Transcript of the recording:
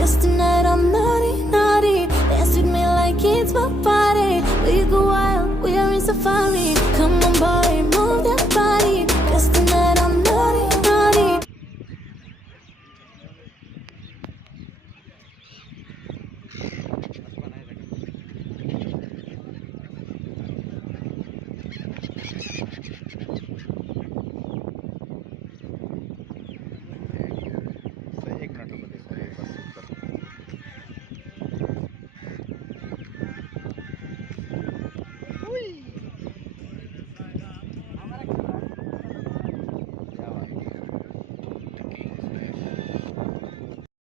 Guess tonight I'm naughty, naughty. Dance with me like it's my party. We go wild, we are in safari. Come on, boy, move that body. Guess tonight I'm naughty, naughty.